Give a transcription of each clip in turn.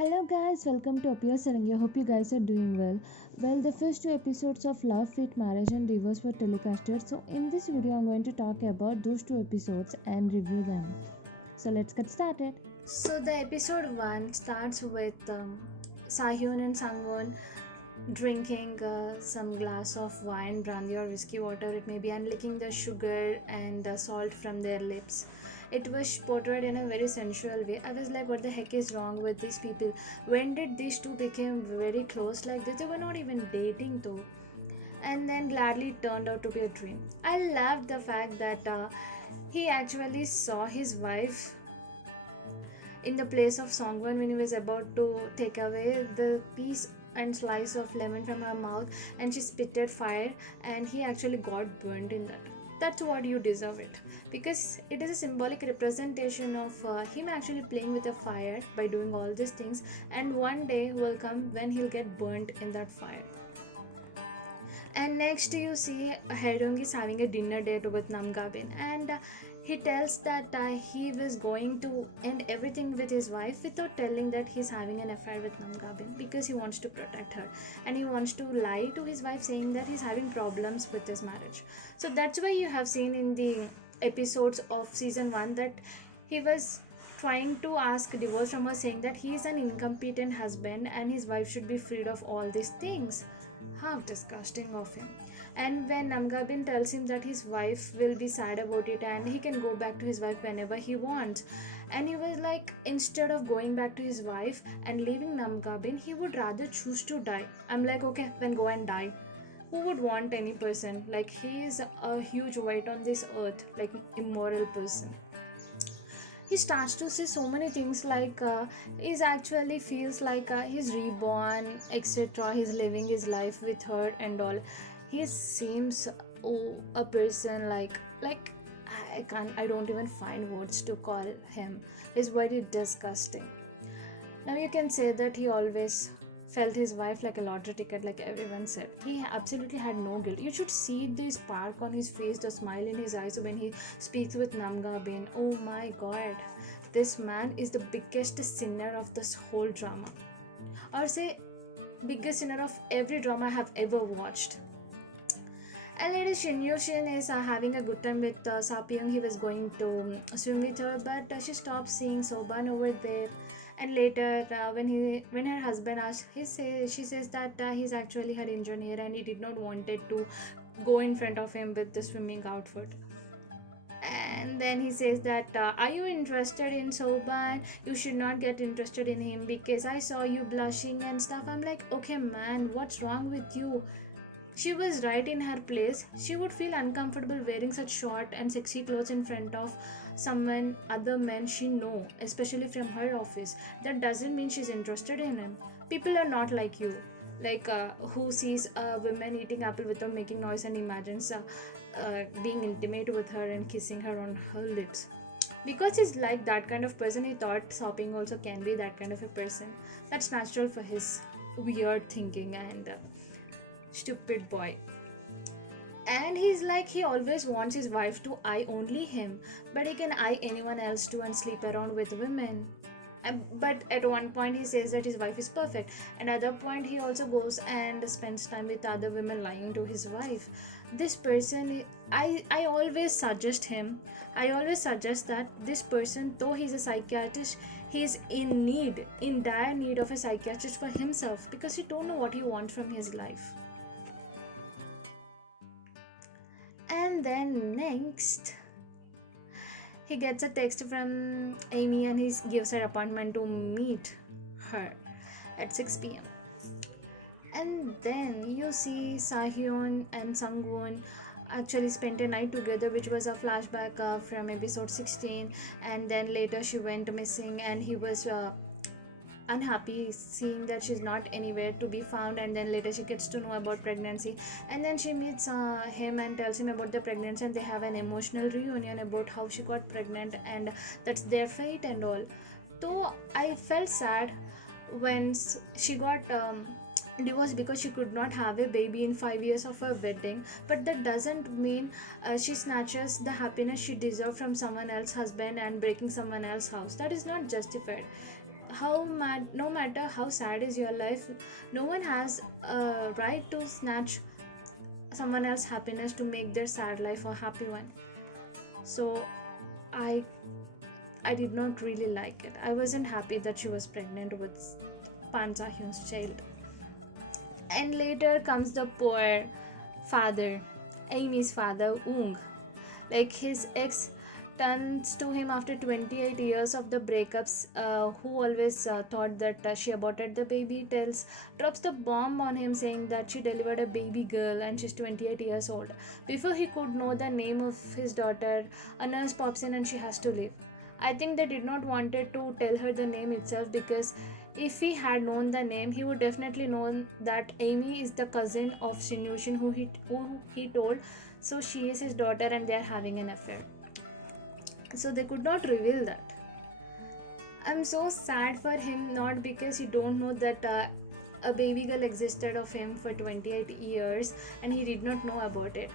Hello guys, welcome to Appear Sarangya. Hope you guys are doing well. Well, the first two episodes of Love, Fate, Marriage and Divorce were telecasted. So in this video, I'm going to talk about those two episodes and review them. So let's get started. So the episode 1 starts with Sahyun and Sangwon drinking some glass of wine, brandy or whiskey water it may be, and licking the sugar and the salt from their lips. It was portrayed in a very sensual way. I was like, what the heck is wrong with these people? When did these two become very close like this? They were not even dating though. And then gladly turned out to be a dream. I loved the fact that he actually saw his wife in the place of Songwon when he was about to take away the piece and slice of lemon from her mouth, and she spitted fire and he actually got burnt in that. That's what you deserve it, because it is a symbolic representation of him actually playing with the fire by doing all these things, and one day will come when he'll get burnt in that fire. And next you see Haedong is having a dinner date with Namgabin, and he tells that he was going to end everything with his wife without telling that he's having an affair with Namgabin, because he wants to protect her and he wants to lie to his wife saying that he's having problems with his marriage. So that's why you have seen in the episodes of season 1 that he was trying to ask divorce from her, saying that he is an incompetent husband and his wife should be freed of all these things. How disgusting of him. And when Namgabin tells him that his wife will be sad about it and he can go back to his wife whenever he wants, and he was like, instead of going back to his wife and leaving Namgabin, he would rather choose to die. I'm like, okay, then go and die. Who would want any person? Like, he is a huge weight on this earth, like immoral person. He starts to see so many things, like he's actually feels like he's reborn, etc. He's living his life with her and all. He seems, oh, a person like I don't even find words to call him. He's very disgusting. Now you can say that he always felt his wife like a lottery ticket, like everyone said. He absolutely had no guilt. You should see the spark on his face, the smile in his eyes when he speaks with Namgabin. Oh my god. This man is the biggest sinner of this whole drama. Or say, biggest sinner of every drama I have ever watched. And later Shin Yushin is having a good time with Sapyung. He was going to swim with her, but she stopped seeing Soban over there. And later, when her husband asks, she says that he's actually her engineer and he did not wanted to go in front of him with the swimming outfit. And then he says that are you interested in Soban? You should not get interested in him because I saw you blushing and stuff. I'm like, okay man, what's wrong with you? She was right in her place. She would feel uncomfortable wearing such short and sexy clothes in front of someone, other men she know, especially from her office. That doesn't mean she's interested in him. People are not like you, like who sees a woman eating apple without making noise and imagines being intimate with her and kissing her on her lips. Because he's like that kind of person, he thought Shopping also can be that kind of a person. That's natural for his weird thinking and stupid boy. And he's like, he always wants his wife to eye only him, but he can eye anyone else too and sleep around with women. But at one point he says that his wife is perfect. Another point he also goes and spends time with other women, lying to his wife. This person, I always suggest him. I always suggest that this person, though he's a psychiatrist, he's in dire need of a psychiatrist for himself, because he don't know what he wants from his life. And then next, he gets a text from Amy and he gives her appointment to meet her at 6 p.m. And then you see Sahyun and Sangwon actually spent a night together, which was a flashback from episode 16. And then later she went missing and he was unhappy seeing that she's not anywhere to be found. And then later she gets to know about pregnancy, and then she meets him and tells him about the pregnancy, and they have an emotional reunion about how she got pregnant and that's their fate and all. Though I felt sad when she got divorced because she could not have a baby in 5 years of her wedding, but that doesn't mean she snatches the happiness she deserved from someone else's husband and breaking someone else's house. That is not justified. no matter how sad is your life, no one has a right to snatch someone else's happiness to make their sad life a happy one. So I I did not really like it. I wasn't happy that she was pregnant with Pan Sa-hyun's child. And later comes the poor father, Amy's father, Ung. Like his ex turns to him after 28 years of the breakups, who always thought that she aborted the baby, drops the bomb on him saying that she delivered a baby girl and she's 28 years old. Before he could know the name of his daughter, a nurse pops in and she has to leave. I think they did not wanted to tell her the name itself, because if he had known the name, he would definitely know that Amy is the cousin of Shin Yushin, who he told. So she is his daughter and they are having an affair. So they could not reveal that. I'm so sad for him, not because he don't know that a baby girl existed of him for 28 years and he did not know about it.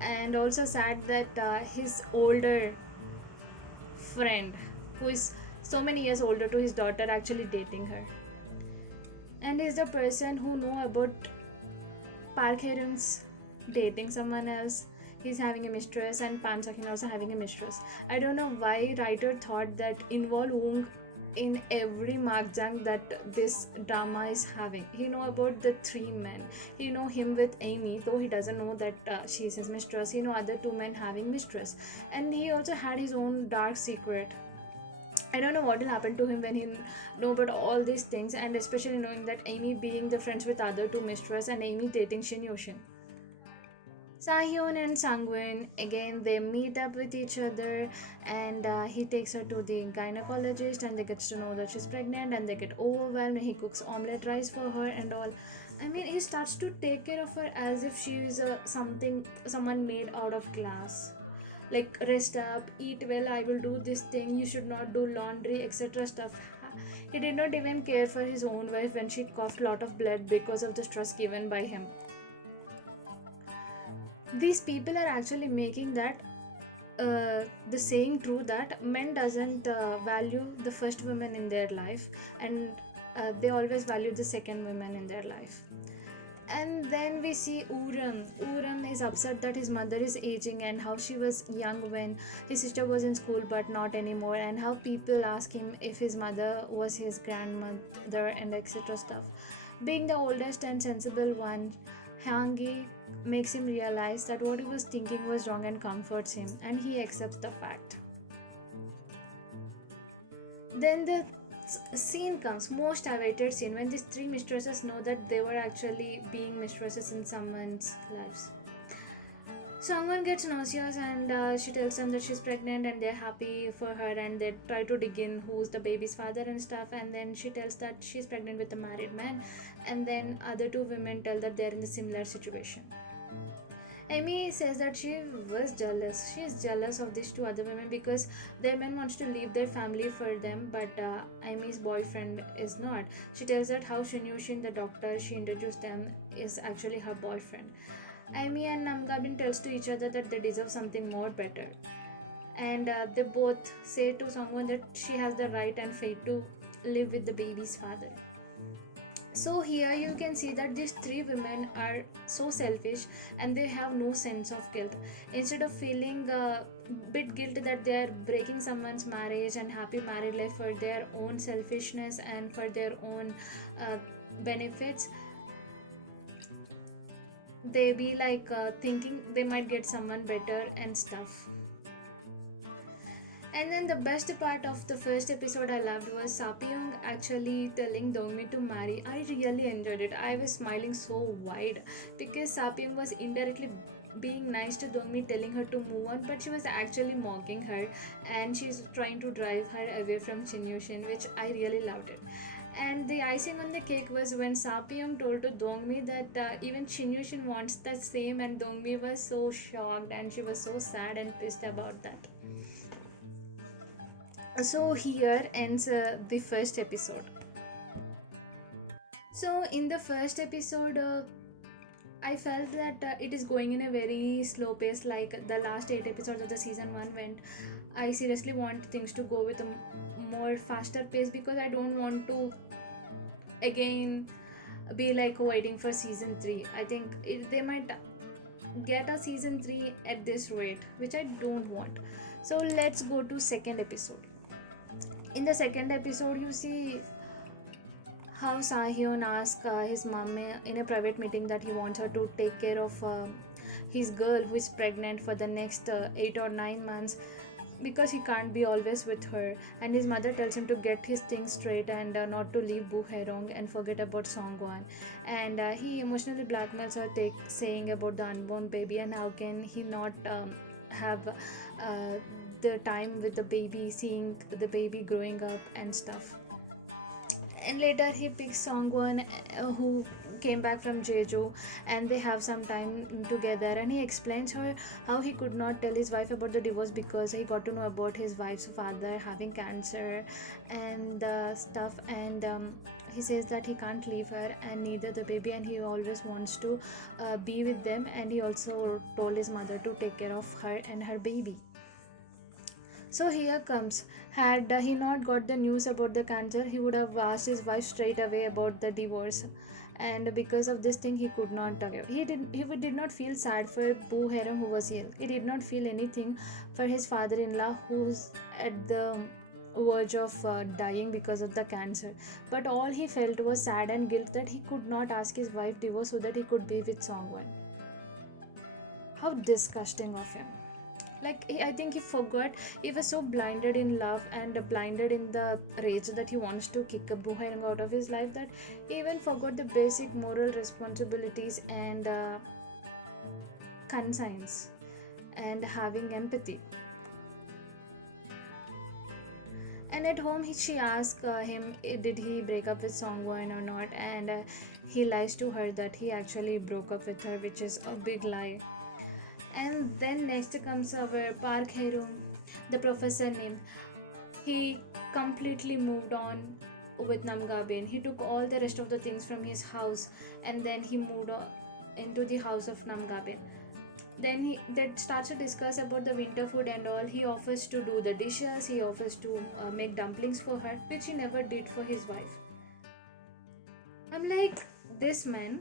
And also sad that his older friend, who is so many years older to his daughter, actually dating her, and is the person who know about Park Hyun's dating someone else. He's having a mistress, and Pan Sakin also having a mistress. I don't know why writer thought that involve Woong in every markjang that this drama is having. He know about the three men. He know him with Amy, though he doesn't know that she's his mistress. He know other two men having mistress, and he also had his own dark secret. I don't know what will happen to him when he know about all these things, and especially knowing that Amy being the friends with other two mistress and Amy dating Shin Yoshin. Sahyun and Sangwon again, they meet up with each other, and he takes her to the gynecologist and they gets to know that she's pregnant, and they get overwhelmed. He cooks omelette rice for her and all. I mean, he starts to take care of her as if she is someone made out of glass. Like, rest up, eat well, I will do this thing, you should not do laundry, etc. stuff. He did not even care for his own wife when she coughed a lot of blood because of the stress given by him. These people are actually making that the saying true that men doesn't value the first woman in their life, and they always value the second woman in their life. And then we see Uram. Uram is upset that his mother is aging, and how she was young when his sister was in school but not anymore, and how people ask him if his mother was his grandmother and etc. stuff. Being the oldest and sensible one, Hangi makes him realize that what he was thinking was wrong and comforts him, and he accepts the fact. Then the scene comes, most awaited scene, when these three mistresses know that they were actually being mistresses in someone's lives. Someone gets nauseous, and she tells them that she's pregnant, and they're happy for her, and they try to dig in who's the baby's father and stuff. And then she tells that she's pregnant with a married man, and then other two women tell that they're in a similar situation. Amy says that she was jealous. She is jealous of these two other women because their man wants to leave their family for them, but Amy's boyfriend is not. She tells that how Shinyushin, the doctor she introduced them, is actually her boyfriend. Amy and Namgabin tells to each other that they deserve something more better, and they both say to someone that she has the right and fate to live with the baby's father. So here you can see that these three women are so selfish, and they have no sense of guilt. Instead of feeling a bit guilty that they are breaking someone's marriage and happy married life for their own selfishness and for their own benefits, they be like thinking they might get someone better and stuff. And then the best part of the first episode I loved was Sapyong actually telling Dongmi to marry. I really enjoyed it. I was smiling so wide because Sapyong was indirectly being nice to Dongmi, telling her to move on, but she was actually mocking her, and she's trying to drive her away from Chinyushin, which I really loved it. And the icing on the cake was when Sapyong told to Dongmi that even Chinyushin wants the same, and Dongmi was so shocked and she was so sad and pissed about that. So here ends the first episode. So in the first episode, I felt that it is going in a very slow pace, like the last 8 episodes of the season 1 went. I seriously want things to go with a more faster pace because I don't want to again be like waiting for season 3. I think they might get a season 3 at this rate, which I don't want. So let's go to second episode. In the second episode, you see how Sahyun asks his mom in a private meeting that he wants her to take care of his girl who is pregnant for the next 8 or 9 months because he can't be always with her, and his mother tells him to get his things straight and not to leave Bu Herong and forget about Songwan. And he emotionally blackmails her, saying about the unborn baby and how can he not have the time with the baby, seeing the baby growing up and stuff. And later he picks Songwon, who came back from Jeju, and they have some time together, and he explains her how he could not tell his wife about the divorce because he got to know about his wife's father having cancer and stuff. And he says that he can't leave her and neither the baby, and he always wants to be with them, and he also told his mother to take care of her and her baby. So here comes. Had he not got the news about the cancer, he would have asked his wife straight away about the divorce. And because of this thing, he could not. He did not feel sad for Bu Heram who was ill. He did not feel anything for his father-in-law who's at the verge of dying because of the cancer. But all he felt was sad and guilt that he could not ask his wife divorce so that he could be with Songwan. How disgusting of him. Like, I think he forgot. He was so blinded in love and blinded in the rage that he wants to kick a Buhairang out of his life that he even forgot the basic moral responsibilities and conscience and having empathy. And at home, she asks him, did he break up with Songwon or not? And he lies to her that he actually broke up with her, which is a big lie. And then next comes our Park Hae-room, the professor name. He completely moved on with Namgabin. He took all the rest of the things from his house and then he moved on into the house of Namgabin. Then he that starts to discuss about the winter food and all. He offers to do the dishes. He offers to make dumplings for her, which he never did for his wife. I'm like, this man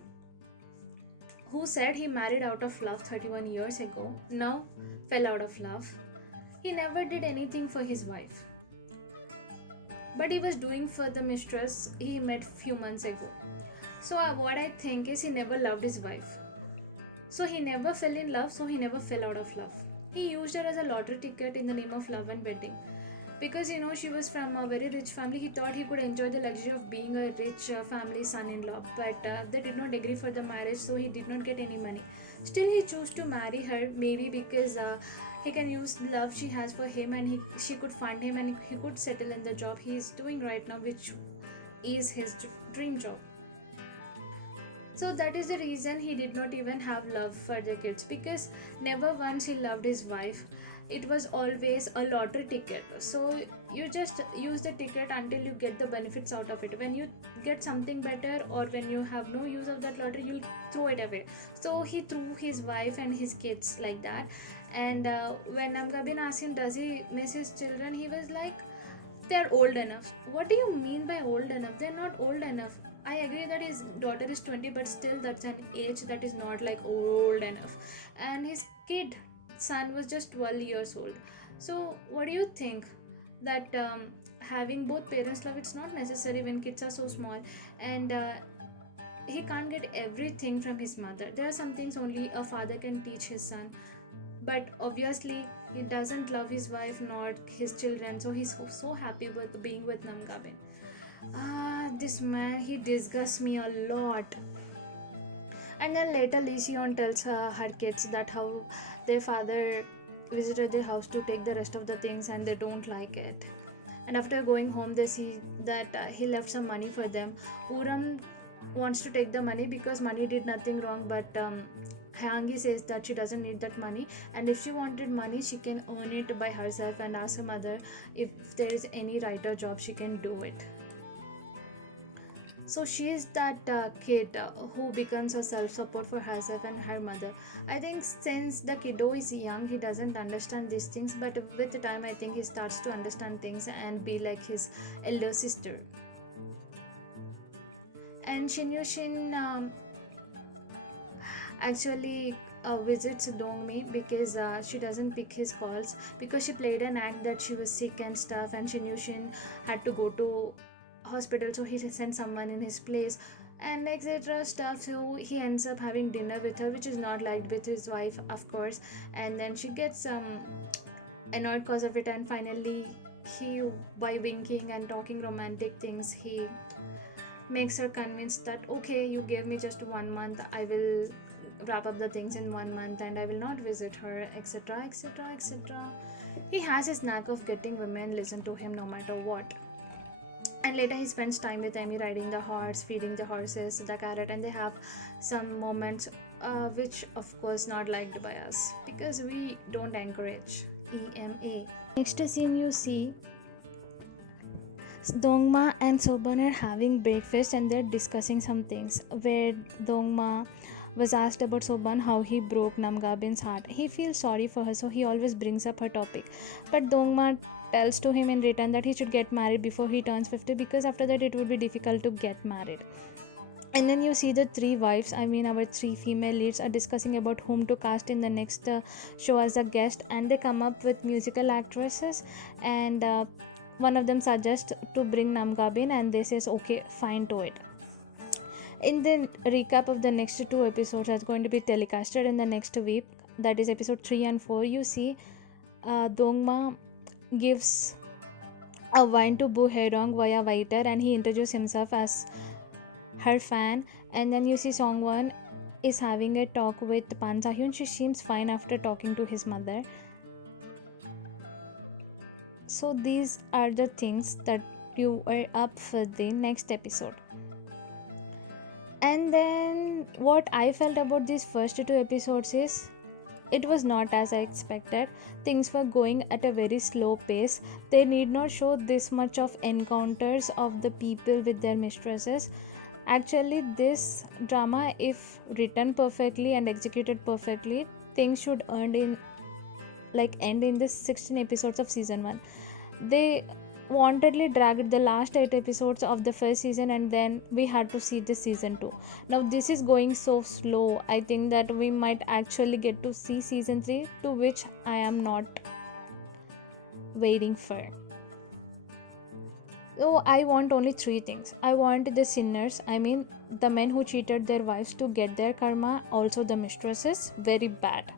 who said he married out of love 31 years ago, now fell out of love. He never did anything for his wife. But he was doing for the mistress he met few months ago. So what I think is he never loved his wife. So he never fell in love, so he never fell out of love. He used her as a lottery ticket in the name of love and wedding. Because she was from a very rich family, he thought he could enjoy the luxury of being a rich family son-in-law. But they did not agree for the marriage, so he did not get any money. Still, he chose to marry her, maybe because he can use the love she has for him, and she could fund him, and he could settle in the job he is doing right now, which is his dream job. So that is the reason he did not even have love for the kids, because never once he loved his wife. It was always a lottery ticket. So you just use the ticket until you get the benefits out of it. When you get something better or when you have no use of that lottery, you'll throw it away. So he threw his wife and his kids like that. And when Namgabin asked him, does he miss his children? He was like, they're old enough. What do you mean by old enough? They're not old enough. I agree that his daughter is 20, but still that's an age that is not like old enough. And his son was just 12 years old. So what do you think? That having both parents love, it's not necessary when kids are so small. And he can't get everything from his mother. There are some things only a father can teach his son. But obviously he doesn't love his wife nor his children, so he's so happy with being with Namgabin. This man, he disgusts me a lot. And then later Lee Seon tells her kids that how their father visited their house to take the rest of the things and they don't like it. And after going home, they see that he left some money for them. Uram wants to take the money because money did nothing wrong, but Hangi says that she doesn't need that money, and if she wanted money, she can earn it by herself and ask her mother if there is any writer job she can do it. So she is that kid who becomes a self support for herself and her mother. I think since the kiddo is young, he doesn't understand these things, but with the time, I think he starts to understand things and be like his elder sister. And Shinyushin actually visits Dongmi because she doesn't pick his calls because she played an act that she was sick and stuff, and Shinyushin had to go to hospital, so he sent someone in his place and etc stuff. So he ends up having dinner with her, which is not liked with his wife, of course, and then she gets annoyed because of it, and finally he, by winking and talking romantic things, he makes her convinced that okay, you gave me just 1 month, I will wrap up the things in 1 month and I will not visit her, etc etc etc. He has his knack of getting women listen to him no matter what. And later he spends time with Amy, riding the horse, feeding the horses the carrot, and they have some moments which of course not liked by us because we don't encourage EMA. Next scene you see Dongma and Soban are having breakfast and they're discussing some things where Dongma was asked about Soban how he broke Namgabin's heart. He feels sorry for her, so he always brings up her topic. But Dongma tells to him in return that he should get married before he turns 50 because after that it would be difficult to get married. And then you see the three wives, I mean our three female leads, are discussing about whom to cast in the next show as a guest, and they come up with musical actresses, and one of them suggests to bring Namgabin and they says okay, fine to it. In the recap of the next two episodes that's going to be telecasted in the next week, that is episode 3 and 4, you see Dongma gives a wine to Bu Haedong via waiter and he introduces himself as her fan. And then you see Songwon is having a talk with Pan Sa-hyun. She seems fine after talking to his mother. So these are the things that you are up for the next episode. And then what I felt about these first two episodes is it was not as I expected. Things were going at a very slow pace. They need not show this much of encounters of the people with their mistresses. Actually, this drama, if written perfectly and executed perfectly, things should end in the 16 episodes of season 1. They wantedly dragged the last 8 episodes of the first season and then we had to see the season 2. Now this is going so slow. I think that we might actually get to see season 3, to which I am not waiting for. So I want only 3 things. I want the sinners, I mean the men who cheated their wives to get their karma, also the mistresses, very bad.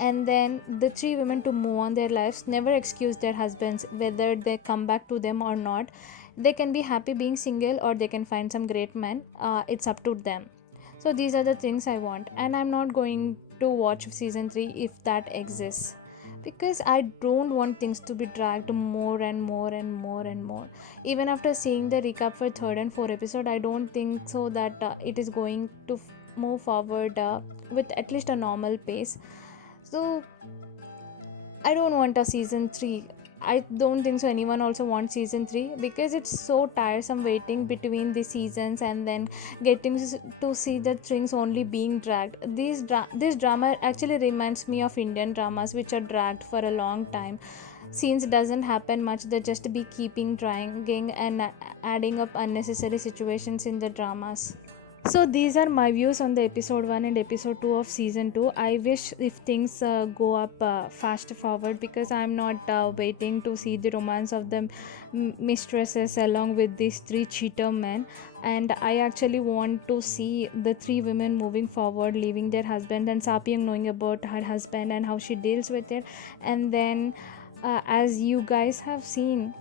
And then the 3 women to move on their lives, never excuse their husbands whether they come back to them or not. They can be happy being single or they can find some great man, it's up to them. So these are the things I want, and I'm not going to watch season 3 if that exists, because I don't want things to be dragged more and more and more and more. Even after seeing the recap for third and fourth episode, I don't think so that it is going to move forward with at least a normal pace. So I don't want a season 3. I don't think so anyone also wants season 3 because it's so tiresome waiting between the seasons and then getting to see the things only being dragged. This drama actually reminds me of Indian dramas which are dragged for a long time. Scenes doesn't happen much, they just be keeping dragging and adding up unnecessary situations in the dramas. So these are my views on the episode 1 and episode 2 of season 2. I wish if things go up fast forward, because I'm not waiting to see the romance of the mistresses along with these 3 cheater men, and I actually want to see the 3 women moving forward, leaving their husband, and Sapyong knowing about her husband and how she deals with it. And then as you guys have seen,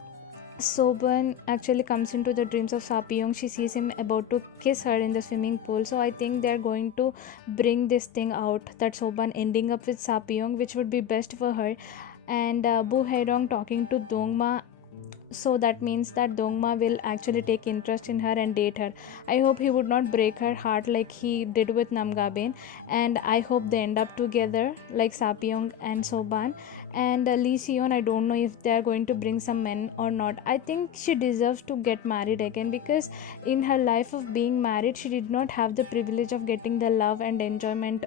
Soban actually comes into the dreams of Sapyong. She sees him about to kiss her in the swimming pool. So I think they're going to bring this thing out, that Soban ending up with Sapyong, which would be best for her. And Bu Haedong talking to Dongma so that means that Dongma will actually take interest in her and date her. I hope he would not break her heart like he did with Namgabin, and I hope they end up together like Sapyong and Soban. And Lee Seon, I don't know if they are going to bring some men or not. I think she deserves to get married again, because in her life of being married, she did not have the privilege of getting the love and enjoyment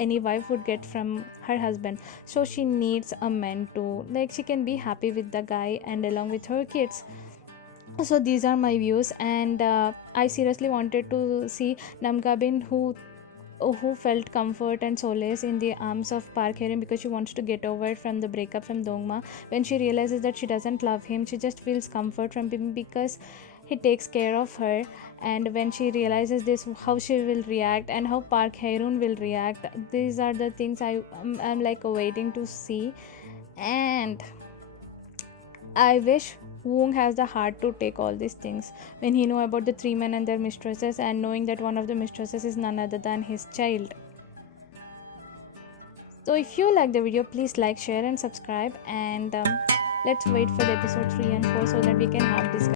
any wife would get from her husband. So she needs a man to, like, she can be happy with the guy and along with her kids. So these are my views, and I seriously wanted to see Namgabin, who felt comfort and solace in the arms of Park Hae-rin, because she wants to get over it from the breakup from Dongma. When she realizes that she doesn't love him, she just feels comfort from him because he takes care of her. And when she realizes this, how she will react and how Park Hae-rin will react, these are the things I'm like waiting to see. And I wish Woong has the heart to take all these things when he know about the three men and their mistresses, and knowing that one of the mistresses is none other than his child. So if you like the video, please like, share and subscribe, and let's wait for the episode 3 and 4 so that we can have this